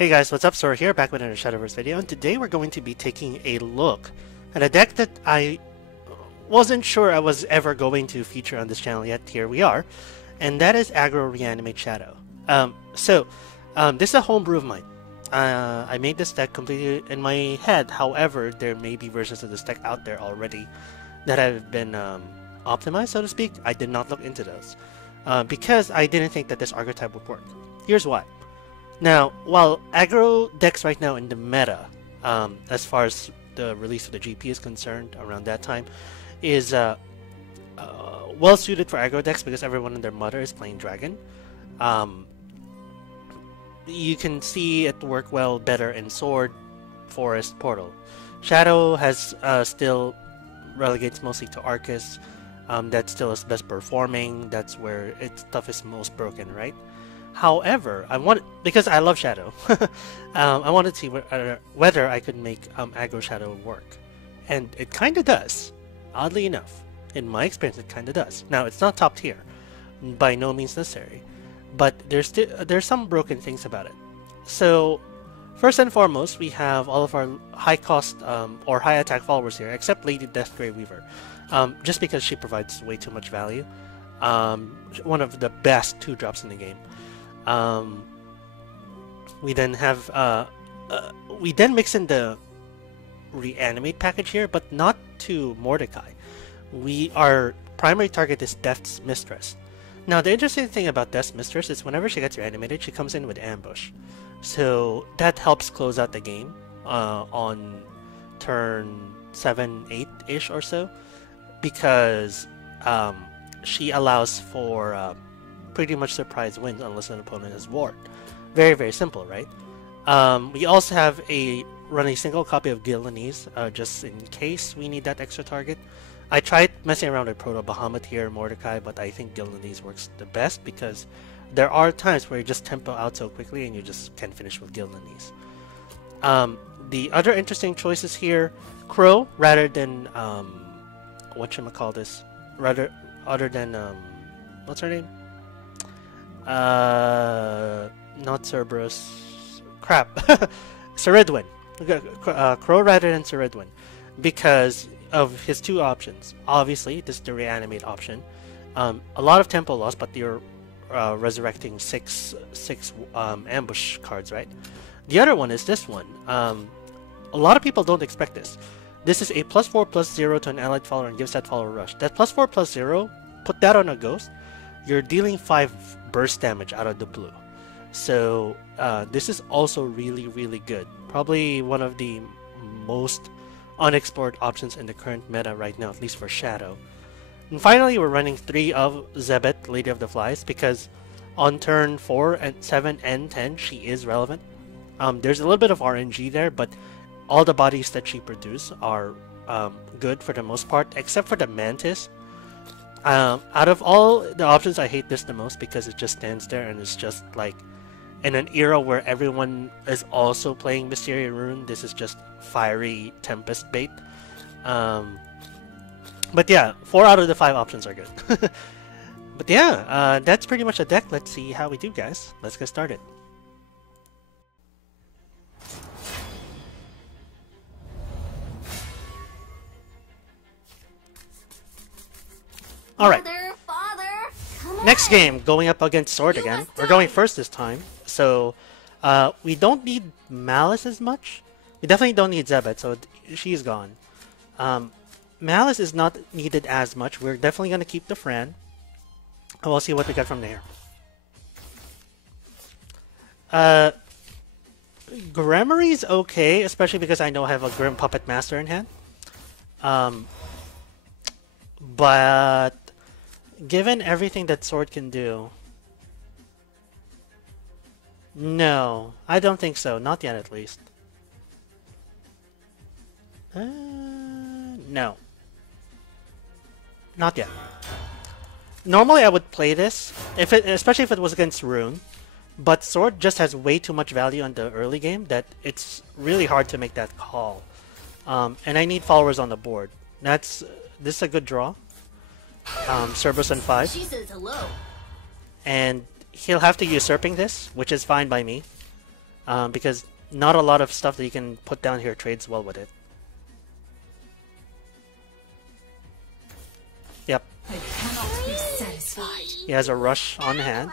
Hey guys, what's up? Sorcery here, back with another Shadowverse video, and today we're going to be taking a look at a deck that I wasn't sure I was ever going to feature on this channel yet. Here we are, and that is Aggro Reanimate Shadow. This is a homebrew of mine. I made this deck completely in my head. However, there may be versions of this deck out there already that have been optimized, so to speak. I did not look into those because I didn't think that this archetype would work. Here's why. Now, while aggro decks right now in the meta, as far as the release of the GP is concerned, around that time, is well suited for aggro decks because everyone and their mother is playing Dragon. You can see it work well better in Sword, Forest, Portal. Shadow has still relegates mostly to Arcus. That still is best performing. That's where its stuff is most broken, right? However, because I love Shadow, I wanted to see whether I could make aggro Shadow work, and it kind of does. Oddly enough, in my experience, it kind of does. Now, it's not top tier, by no means necessary, but there's some broken things about it. So, first and foremost, we have all of our high cost or high attack followers here, except Lady Deathgrave Weaver, just because she provides way too much value. One of the best 2-drops in the game. We then have we then mix in the Reanimate package here, but not to Mordecai. Our primary target is Death's Mistress. Now, the interesting thing about Death's Mistress is whenever she gets reanimated, she comes in with Ambush. So that helps close out the game on turn 7, 8-ish or so, because she allows for pretty much surprise wins unless an opponent has ward. Very, very simple, right? We also have run a single copy of Gildanese, just in case we need that extra target. I tried messing around with Proto Bahamut here, Mordecai, but I think Gildanese works the best because there are times where you just tempo out so quickly and you just can't finish with Gildanese. The other interesting choices here, Crow rather than whatchamacallit, other than what's her name? Not Cerberus. Crap. Ceridwen. Crow rather than Ceridwen, because of his two options. Obviously, this is the Reanimate option. A lot of tempo loss, but you're resurrecting six ambush cards, right? The other one is this one. A lot of people don't expect this. This is a +4/+0 to an allied follower and gives that follower rush. That +4/+0, put that on a ghost, you're dealing 5 burst damage out of the blue. So this is also really, really good. Probably one of the most unexplored options in the current meta right now, at least for Shadow. And finally, we're running 3 of Zebet, Lady of the Flies, because on turn 4 and 7 and 10, she is relevant. There's a little bit of RNG there, but all the bodies that she produces are good for the most part, except for the Mantis. Out of all the options, I hate this the most because it just stands there and it's just like in an era where everyone is also playing Mysteria Rune. This is just fiery Tempest bait. But yeah, 4 out of the 5 options are good. But yeah, that's pretty much the deck. Let's see how we do, guys. Let's get started. Alright. Next game, going up against Sword again. We're going first this time. So, we don't need Malice as much. We definitely don't need Zebet, so she's gone. Malice is not needed as much. We're definitely going to keep the Fran. And we'll see what we get from there. Gremory's okay, especially because I know I have a Grim Puppet Master in hand. But given everything that Sword can do, no, I don't think so. Not yet, at least. No. Not yet. Normally, I would play this, especially if it was against Rune, but Sword just has way too much value on the early game that it's really hard to make that call. And I need followers on the board. This is a good draw. Cerberus on 5. She says hello. And he'll have to usurping this, which is fine by me. because not a lot of stuff that you can put down here trades well with it. Yep. I cannot be satisfied. He has a rush on hand.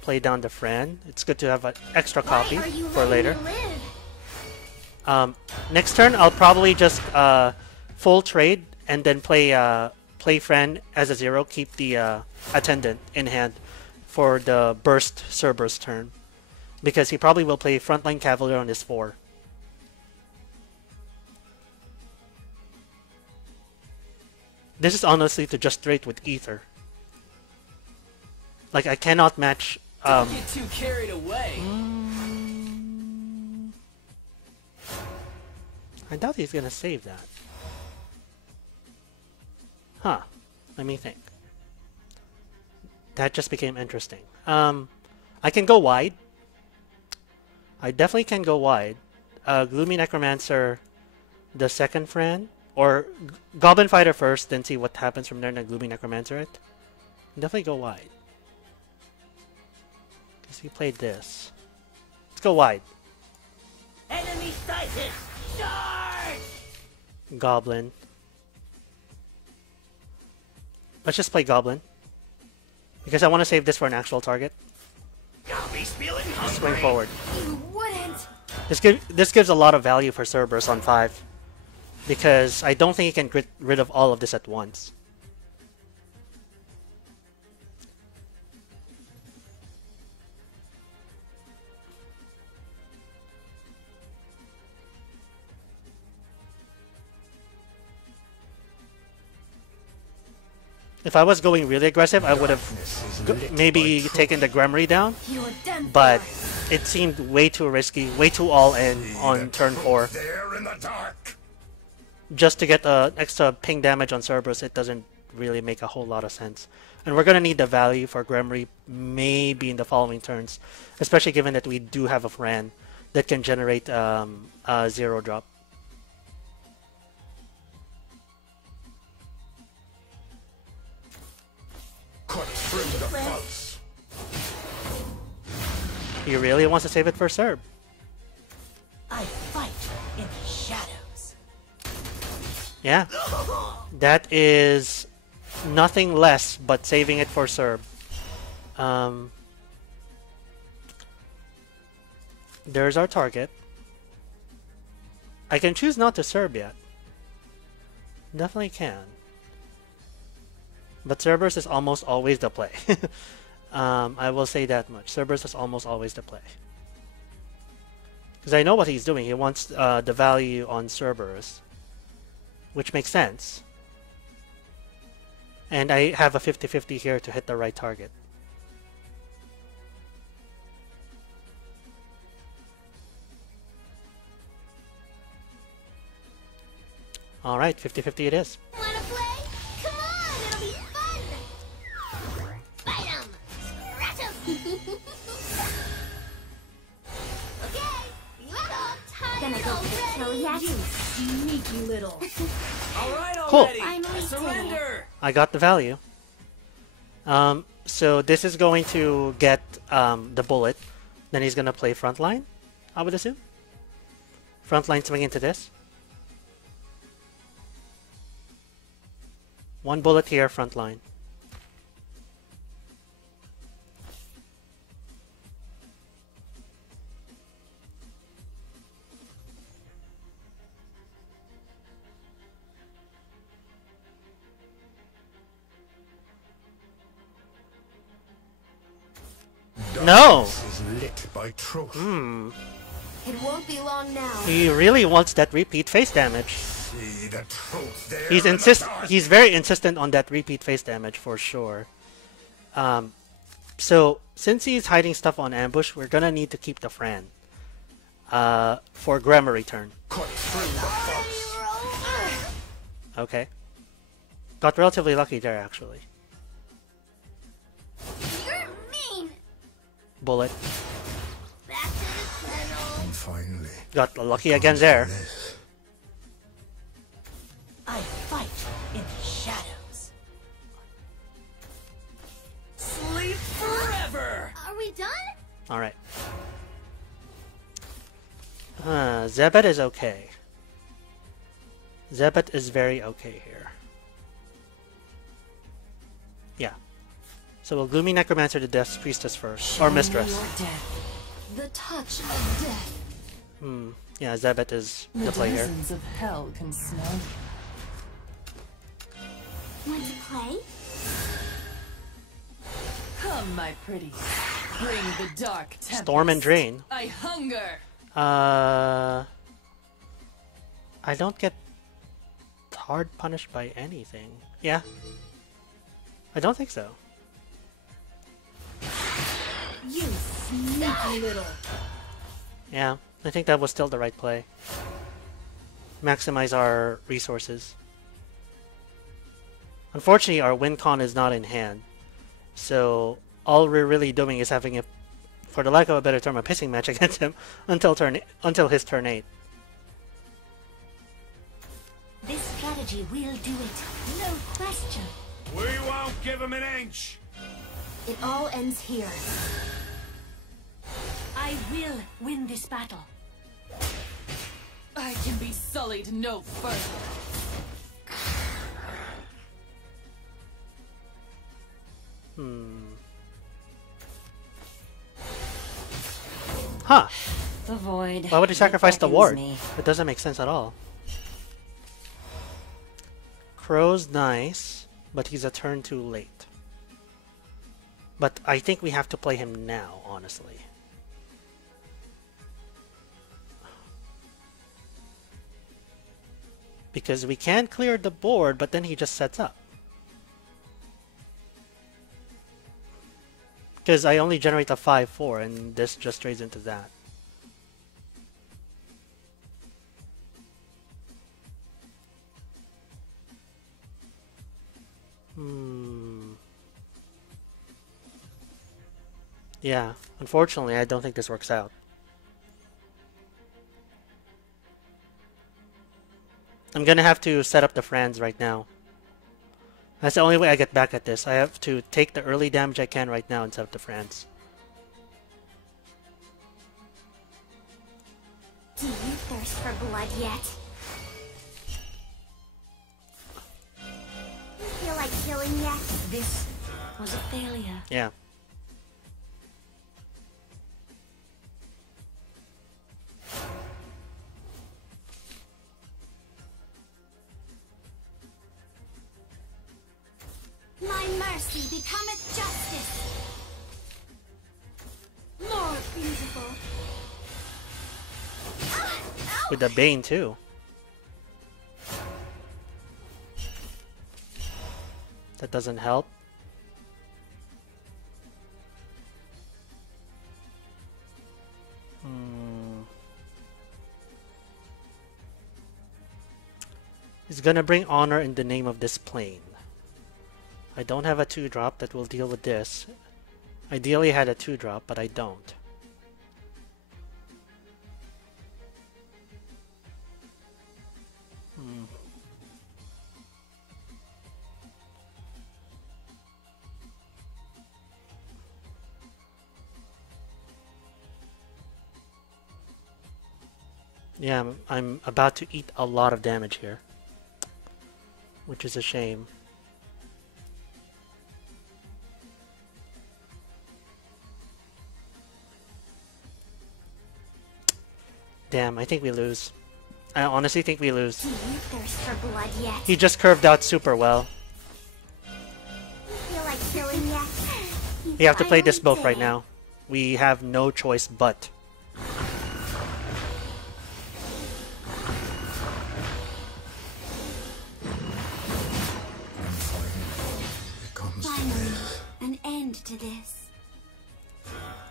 Play down the friend. It's good to have an extra copy for later. Next turn, I'll probably just full trade and then play friend as a 0. Keep the attendant in hand for the burst Cerberus turn, because he probably will play frontline cavalier on his 4. This is honestly to just trade with ether. Like, I cannot match. Don't get too carried away. I doubt he's gonna save that. Huh. Let me think. That just became interesting. I can go wide. I definitely can go wide. Gloomy Necromancer, the second friend, or Goblin Fighter first, then see what happens from there, and then Gloomy Necromancer it. Definitely go wide. Because he played this. Let's go wide. Enemy sighted! Charge! Goblin. Let's just play Goblin. Because I want to save this for an actual target. Swing forward. You wouldn't. This gives a lot of value for Cerberus on 5. Because I don't think he can get rid of all of this at once. If I was going really aggressive, I would have maybe taken the Gremry down, but it seemed way too risky, way too all-in on turn 4. Just to get extra ping damage on Cerberus, it doesn't really make a whole lot of sense. And we're going to need the value for Gremry maybe in the following turns, especially given that we do have a Fran that can generate a 0-drop. He really wants to save it for Cerb. I fight in the shadows. Yeah. That is nothing less but saving it for Cerb. There's our target. I can choose not to Cerb yet. Definitely can. But Cerberus is almost always the play. I will say that much. Cerberus is almost always the play. Because I know what he's doing. He wants the value on Cerberus, which makes sense. And I have a 50-50 here to hit the right target. Alright, 50-50 it is. Wanna play? Come on, it'll be fun! Bite 'em! Scratch 'em! Okay, you all time Gonna go for the kill yet? You sneaky little. Alright Cool. already! Finally Surrender! I got the value. So this is going to get the bullet. Then he's going to play frontline, I would assume. Frontline swing into this. One bullet here, frontline. No! Is lit by truth. It won't be long now. He really wants that repeat face damage. See the truth there He's in the dark. He's very insistent on that repeat face damage for sure. So since he's hiding stuff on ambush, we're gonna need to keep the Fran for Gremry turn. Cut through the fox. Okay, got relatively lucky there actually. You're mean! Bullet Back to the kennel! And finally, got lucky again there. this. I fight in the shadows. Sleep forever! Are we done? Alright. Zebet is okay. Zebet is very okay here. Yeah. So we'll Gloomy Necromancer the Death Priestess first. Or Mistress. The touch of death. Yeah, Zebet is the play here. denizens of hell can smell. Want to play? Come, my pretties. Bring the dark tempest. Storm and Drain. I hunger. I don't get hard punished by anything. Yeah. I don't think so. You sneaky little. Yeah, I think that was still the right play. Maximize our resources. Unfortunately, our win con is not in hand. So all we're really doing is having a, for the lack of a better term, a pissing match against him until his turn 8. This strategy will do it. No question. We won't give him an inch. It all ends here. I will win this battle. I can be sullied no further. Huh. The void. Why would he sacrifice the beckons ward? me. It doesn't make sense at all. Crow's nice, but he's a turn too late. But I think we have to play him now, honestly. Because we can clear the board, but then he just sets up. Because I only generate a 5/4, and this just trades into that. Yeah, unfortunately, I don't think this works out. I'm gonna have to set up the Franz right now. That's the only way I get back at this. I have to take the early damage I can right now and set up the Franz. Do you thirst for blood yet? You feel like killing yet? This was a failure. Yeah. My mercy becometh justice. More beautiful. With the Bane too. That doesn't help. He's gonna bring honor in the name of this plane. I don't have a 2-drop that will deal with this. Ideally I had a 2-drop, but I don't. Yeah, I'm about to eat a lot of damage here, which is a shame. Damn, I think we lose. I honestly think we lose. Do you thirst for blood yet? He just curved out super well. You feel like killing yet? We have to play this finally both right did. now. We have no choice but. Finally, an end to this.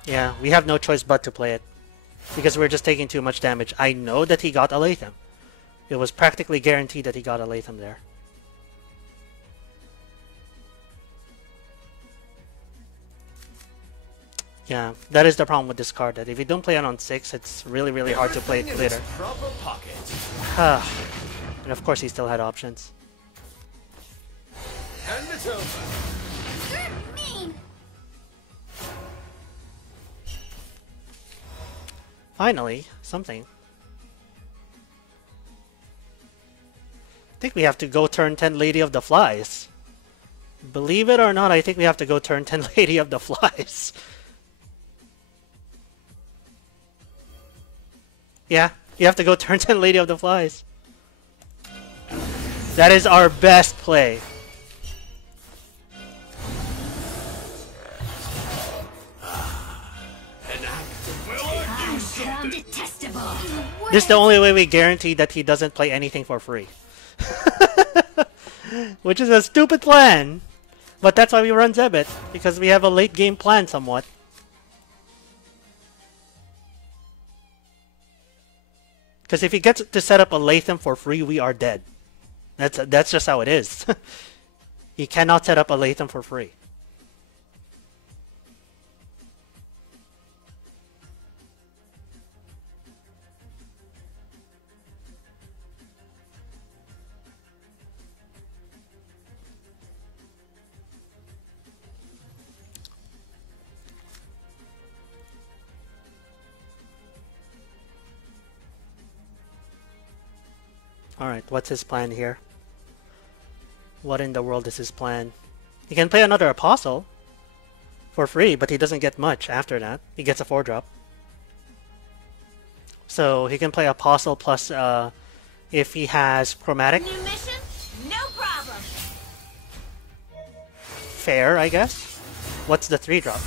Yeah, we have no choice but to play it. Because we're just taking too much damage. I know that he got a Latham. It was practically guaranteed that he got a Latham there. Yeah, that is the problem with this card, that if you don't play it on 6, it's really, really hard to play it later. Proper pocket. And of course he still had options. Hand it over. You're mean. Finally, something. I think we have to go turn 10 Lady of the Flies. Believe it or not, I think we have to go turn 10 Lady of the Flies. Yeah, you have to go turn 10 Lady of the Flies. That is our best play. This is the only way we guarantee that he doesn't play anything for free. Which is a stupid plan. But that's why we run Zebit, because we have a late game plan somewhat. Because if he gets to set up a Latham for free, we are dead. That's just how it is. He cannot set up a Latham for free. Alright, what's his plan here? What in the world is his plan? He can play another Apostle for free, but he doesn't get much after that. He gets a 4-drop. So he can play Apostle plus if he has Chromatic. New mission? No problem. Fair, I guess. What's the 3-drop?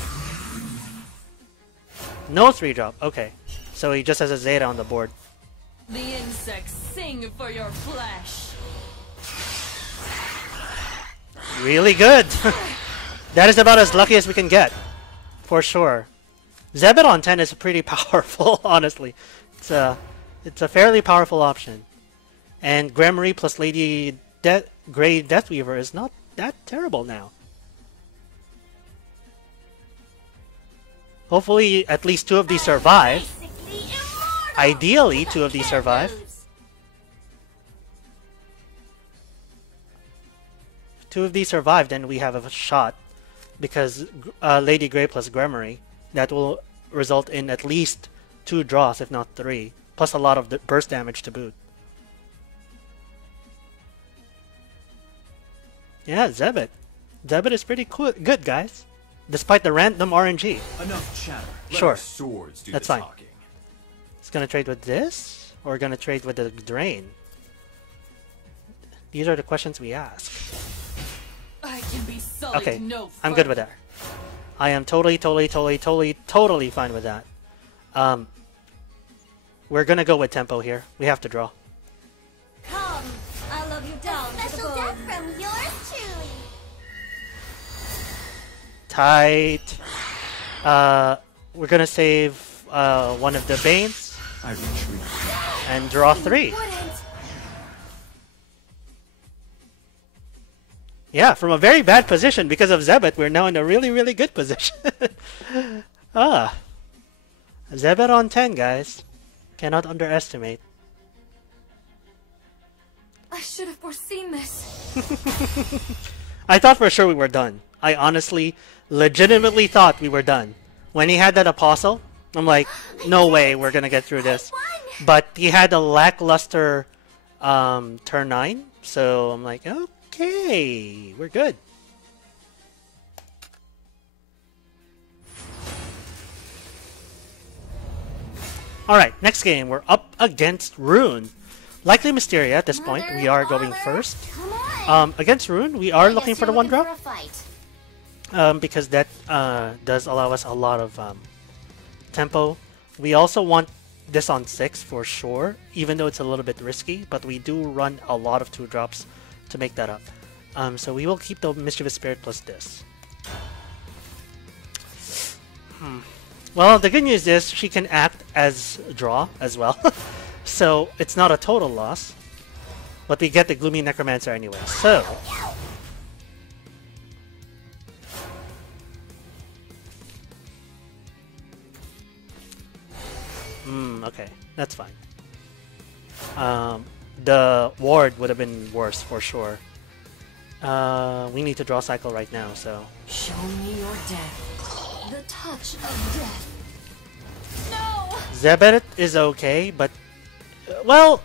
No 3-drop. Okay. So he just has a Zeta on the board. The insects sing for your flesh. Really good. That is about as lucky as we can get. For sure. Zebit on 10 is pretty powerful, honestly. It's a fairly powerful option. And Gremory plus Lady Grey Deathweaver is not that terrible now. Hopefully at least 2 of these survive. Ideally 2 of these survive. If 2 of these survive, then we have a shot. Because Lady Grey plus Gremory, that will result in at least 2 draws, if not 3. Plus a lot of the burst damage to boot. Yeah, Zebit. Zebit is pretty good, guys. Despite the random RNG. Enough chatter. Let Sure. our swords do That's the fine. talking. It's gonna trade with this, or gonna trade with the Drain? These are the questions we ask. I can be sullied Okay, no I'm good with further. that. I am totally fine with that. We're gonna go with tempo here. We have to draw. Come, I love you down to the Special bone. death from yours truly. Tight. We're gonna save one of the Banes I retreat. and draw 3. Yeah, from a very bad position because of Zebit, we're now in a really, really good position. Zebit on 10, guys. Cannot underestimate. I should have foreseen this. I thought for sure we were done. I honestly, legitimately thought we were done. When he had that Apostle, I'm like, no way we're gonna get through this. But he had a lackluster turn 9, so I'm like, okay, we're good. Alright, next game, we're up against Rune. Likely Mysteria at this point, we are going first. Come on. Against Rune, we are looking for the 1-drop. For a fight. Because that does allow us a lot of tempo. We also want this on 6 for sure, even though it's a little bit risky, but we do run a lot of 2-drops to make that up. So we will keep the Mischievous Spirit plus this. Well, the good news is she can act as draw as well, so it's not a total loss. But we get the Gloomy Necromancer anyway, so... okay, that's fine. The ward would have been worse for sure. We need to draw cycle right now, so... Show me your death. The touch of death. No! Zebet is okay, but well,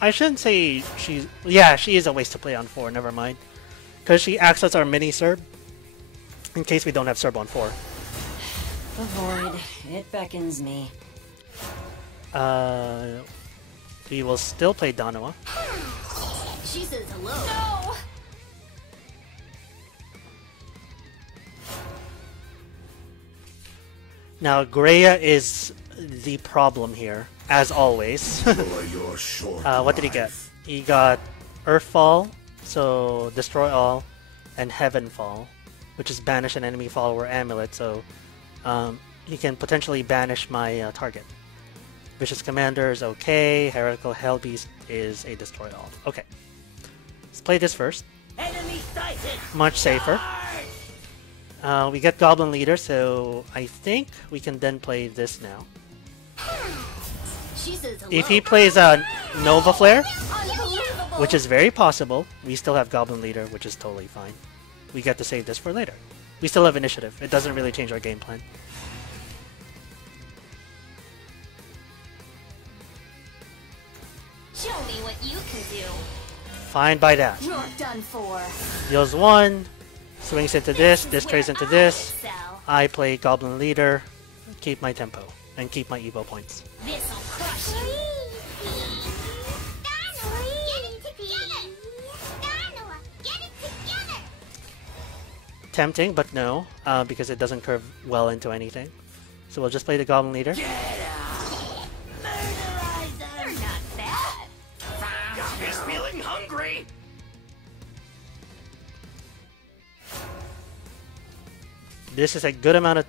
I shouldn't say she's. Yeah, she is a waste to play on 4. Never mind, because she acts as our mini Serb in case we don't have Serb on 4. The void, it beckons me. We will still play Danawa. She says hello. No! Now, Greya is the problem here, as always. What did he get? He got Earthfall, so destroy all, and Heavenfall, which is banish an enemy follower amulet, so he can potentially banish my target. Vicious Commander is okay, Heretical Hellbeast is a destroy all. Okay. Let's play this first. Enemy sighted. Much safer. We get Goblin Leader, so I think we can then play this now. She says hello. If he plays Nova Flare, Unbelievable. which is very possible, we still have Goblin Leader, which is totally fine. We get to save this for later. We still have initiative. It doesn't really change our game plan. Show me what you can do. Fine by that. You're done for. Deals 1, swings into this trades into this. Excel. I play Goblin Leader, keep my tempo, and keep my Evo points. This'll crush you. Tempting, but no, because it doesn't curve well into anything. So we'll just play the Goblin Leader. You're not bad. Got me feeling hungry. This is a good amount of